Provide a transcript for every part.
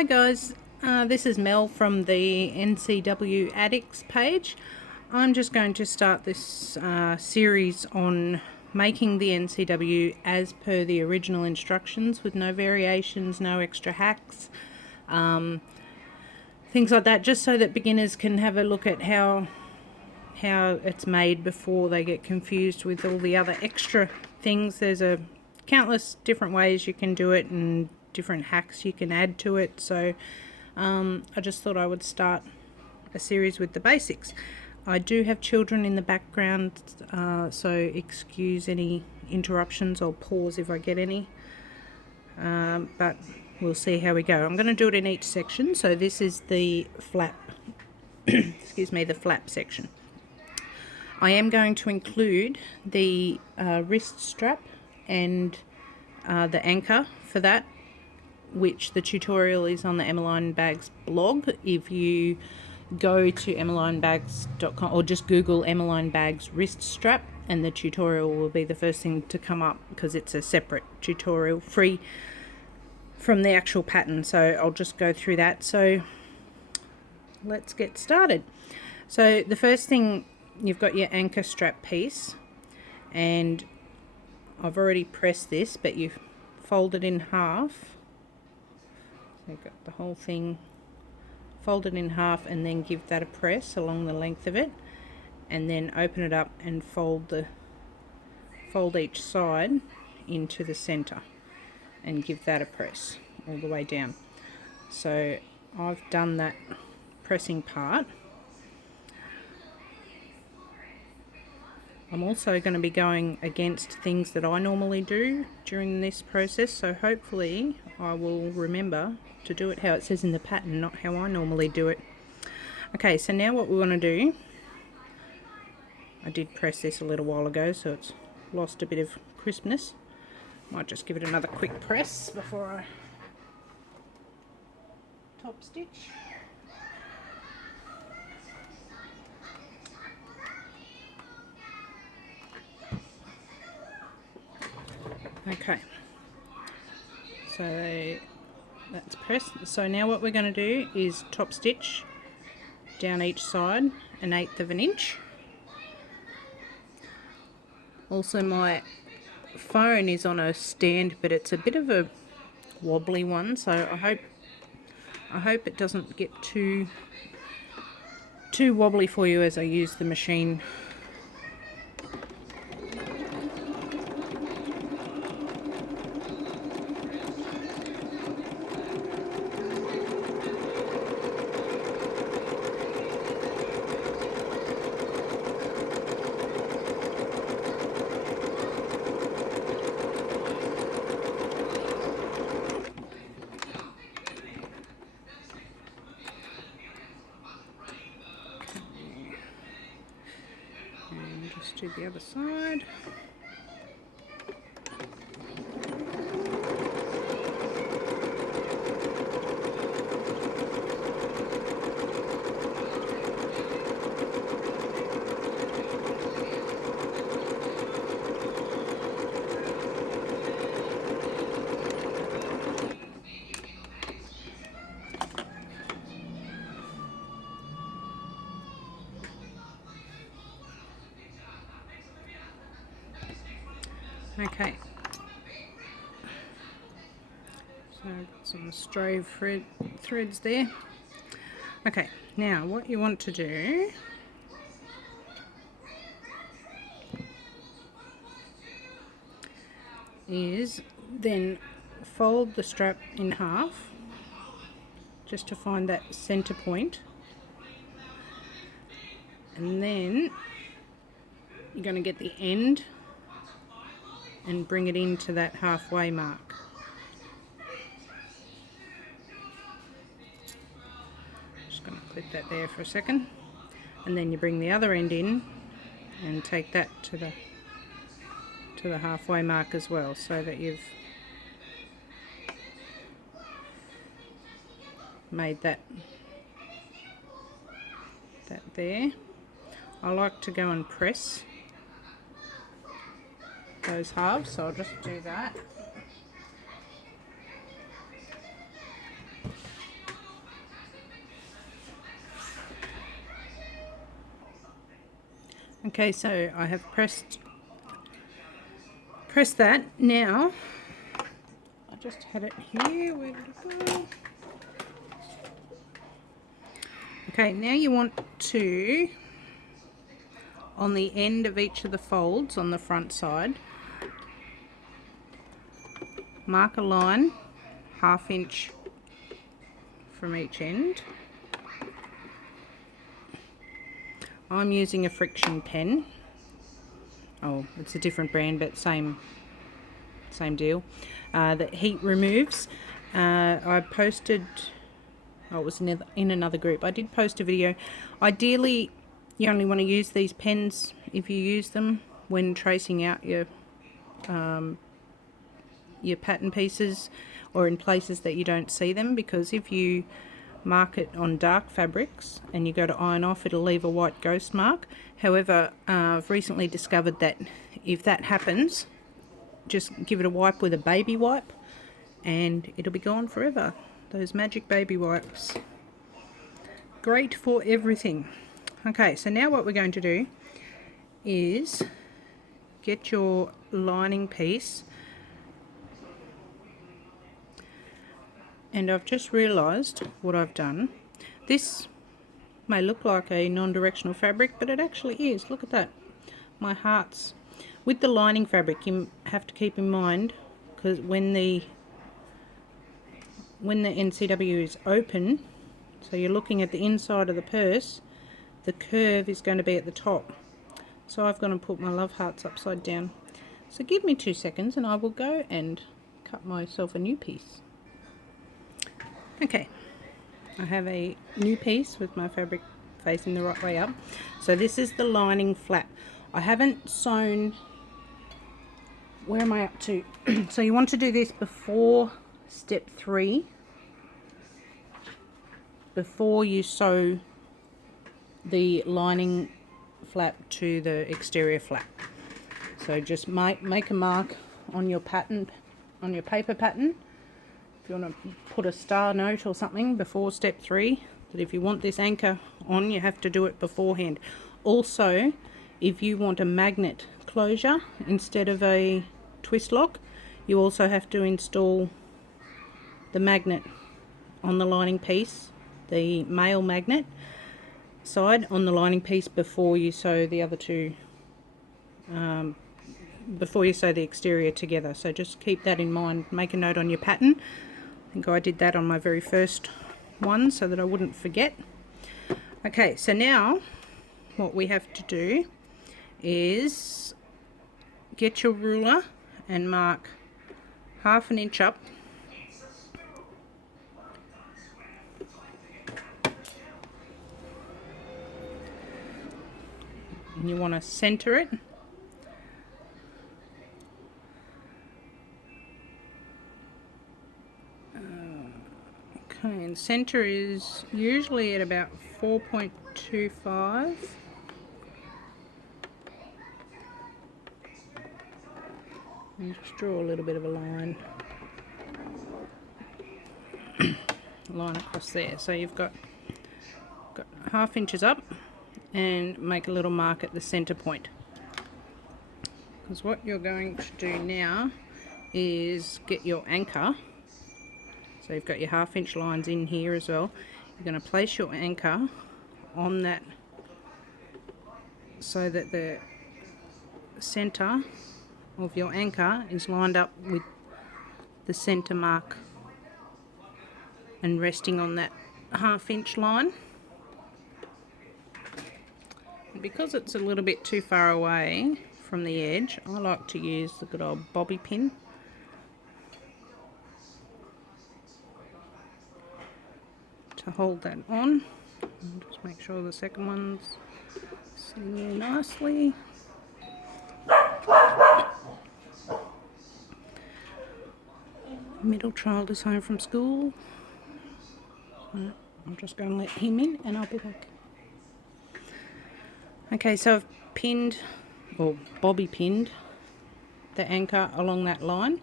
Hi guys, this is Mel from the NCW Addicts page. I'm just going to start this series on making the NCW as per the original instructions with no variations, no extra hacks, things like that, just so that beginners can have a look at how it's made before they get confused with all the other extra things. There's a countless different ways you can do it and different hacks you can add to it, so I just thought I would start a series with the basics. I do have children in the background, so excuse any interruptions or pause if I get any, but we'll see how we go. I'm going to do it in each section. So this is the flap excuse me, the flap section. I am going to include the wrist strap and the anchor for that, which the tutorial is on the Emmeline Bags blog. If you go to emmelinebags.com or just Google Emmeline Bags wrist strap, and the tutorial will be the first thing to come up because it's a separate tutorial free from the actual pattern. So I'll just go through that. So let's get started. So the first thing, you've got your anchor strap piece, and I've already pressed this, but you fold it in half. So you've got the whole thing folded in half, and then give that a press along the length of it, and then open it up and fold each side into the center and give that a press all the way down. So I've done that pressing part. I'm also going to be going against things that I normally do during this process, so hopefully I will remember to do it how it says in the pattern, not how I normally do it. Okay, so now what we want to do, I did press this a little while ago, so it's lost a bit of crispness. Might just give it another quick press before I top stitch. Okay, so that's pressed. So now what we're going to do is top stitch down each side 1/8 of an inch. Also, my phone is on a stand, but it's a bit of a wobbly one, so I hope it doesn't get too wobbly for you as I use the machine. And just do the other side. Okay, so some stray threads there. Okay, now what you want to do is then fold the strap in half just to find that center point, and then you're going to get the end and bring it into that halfway mark. Just going to clip that there for a second, and then you bring the other end in and take that to the halfway mark as well, so that you've made that there. I like to go and press those halves, so I'll just do that. Okay, so I have pressed that. Now I just had it here. Where did it go? Okay, now you want to, on the end of each of the folds on the front side, mark a line 1/2 inch from each end. I'm using a friction pen. Oh, it's a different brand, but same deal. That heat removes. I posted, oh, it was in another group. I did post a video. Ideally, you only want to use these pens if you use them when tracing out your pattern pieces or in places that you don't see them, because if you mark it on dark fabrics and you go to iron off, it'll leave a white ghost mark. However, I've recently discovered that if that happens, just give it a wipe with a baby wipe and it'll be gone forever. Those magic baby wipes. Great for everything. Okay, so now what we're going to do is get your lining piece. And I've just realised what I've done. This may look like a non-directional fabric, but it actually is. Look at that. My hearts. With the lining fabric, you have to keep in mind, because when the NCW is open, so you're looking at the inside of the purse, the curve is going to be at the top. So I've got to put my love hearts upside down. So give me 2 seconds and I will go and cut myself a new piece. Okay, I have a new piece with my fabric facing the right way up. So this is the lining flap. I haven't sewn, where am I up to? So you want to do this before step 3, before you sew the lining flap to the exterior flap. So just make a mark on your pattern, on your paper pattern. If you want to put a star note or something before step 3, that if you want this anchor on, you have to do it beforehand. Also, if you want a magnet closure instead of a twist lock, you also have to install the magnet on the lining piece, the male magnet side on the lining piece before you sew the other two, before you sew the exterior together. So just keep that in mind. Make a note on your pattern. I think I did that on my very first one so that I wouldn't forget. Okay, so now what we have to do is get your ruler and mark 1/2 inch up . And you want to center it. Okay, and center is usually at about 4.25. And just draw a little bit of a line. Line across there. So you've got 1/2 inches up, and make a little mark at the center point. Because what you're going to do now is get your anchor. So you've got your 1/2 inch lines in here as well. You're going to place your anchor on that so that the center of your anchor is lined up with the center mark and resting on that 1/2 inch line. And because it's a little bit too far away from the edge, I like to use the good old bobby pin. To hold that on. And just make sure the second one's sitting there nicely. Middle child is home from school. So I'm just going to let him in and I'll be back. Okay, so I've pinned, or bobby pinned, the anchor along that line.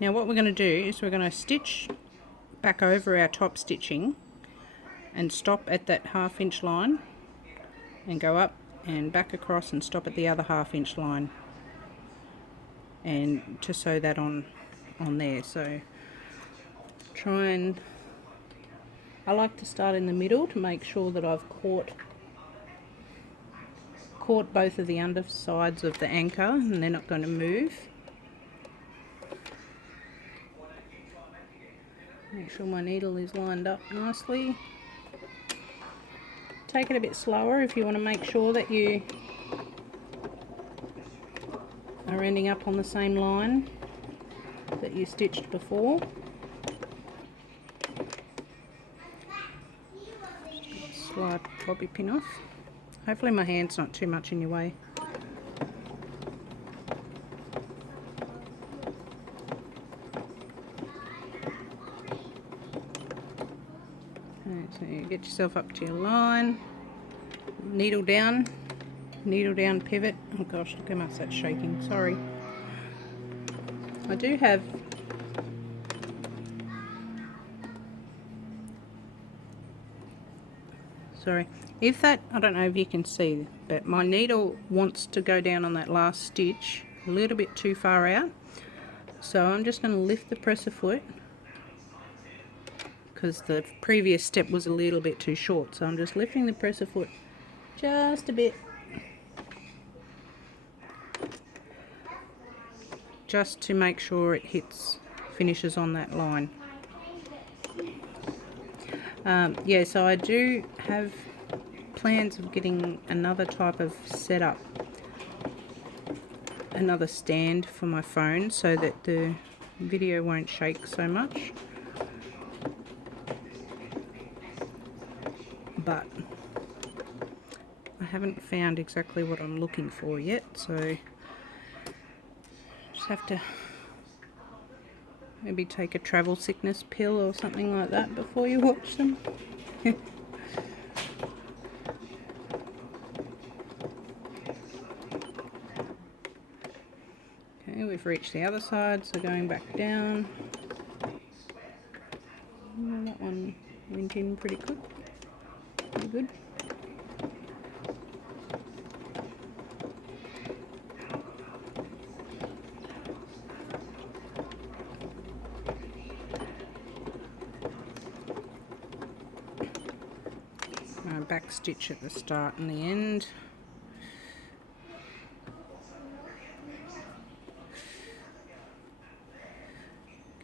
Now what we're going to do is we're going to stitch back over our top stitching and stop at that 1/2 inch line and go up and back across and stop at the other 1/2 inch line, and to sew that on there. So try and, I like to start in the middle to make sure that I've caught both of the undersides of the anchor and they're not going to move. Make sure my needle is lined up nicely. Take it a bit slower if you want to make sure that you are ending up on the same line that you stitched before. Slide bobby pin off. Hopefully my hand's not too much in your way. Okay, so you get yourself up to your line, needle down pivot. Oh gosh, look how much that's shaking, sorry. I do have if that, I don't know if you can see, but my needle wants to go down on that last stitch a little bit too far out, so I'm just going to lift the presser foot because the previous step was a little bit too short, so I'm just lifting the presser foot just a bit, just to make sure it finishes on that line. Yeah, so I do have plans of getting another type of setup, another stand for my phone so that the video won't shake so much, but I haven't found exactly what I'm looking for yet, so just have to maybe take a travel sickness pill or something like that before you watch them. Okay, we've reached the other side, so going back down. Oh, that one went in pretty good. Pretty good. Back stitch at the start and the end.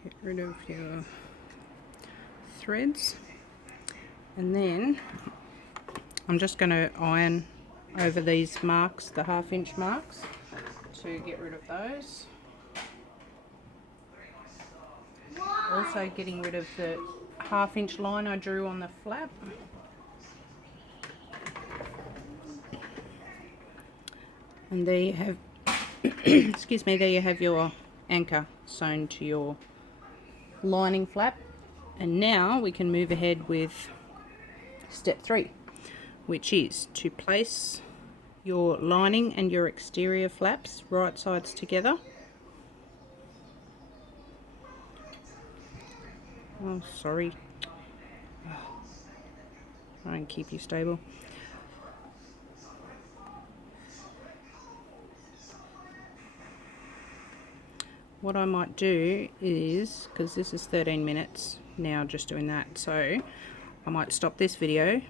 Get rid of your threads, and then I'm just going to iron over these marks, the 1/2 inch marks, to get rid of those. Also getting rid of the 1/2 inch line I drew on the flap. And there you have excuse me, there you have your anchor sewn to your lining flap. And now we can move ahead with step 3, which is to place your lining and your exterior flaps right sides together. Oh, sorry. Try and keep you stable. What I might do is, because this is 13 minutes now just doing that, so I might stop this video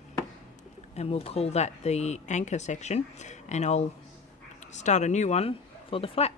and we'll call that the anchor section, and I'll start a new one for the flap.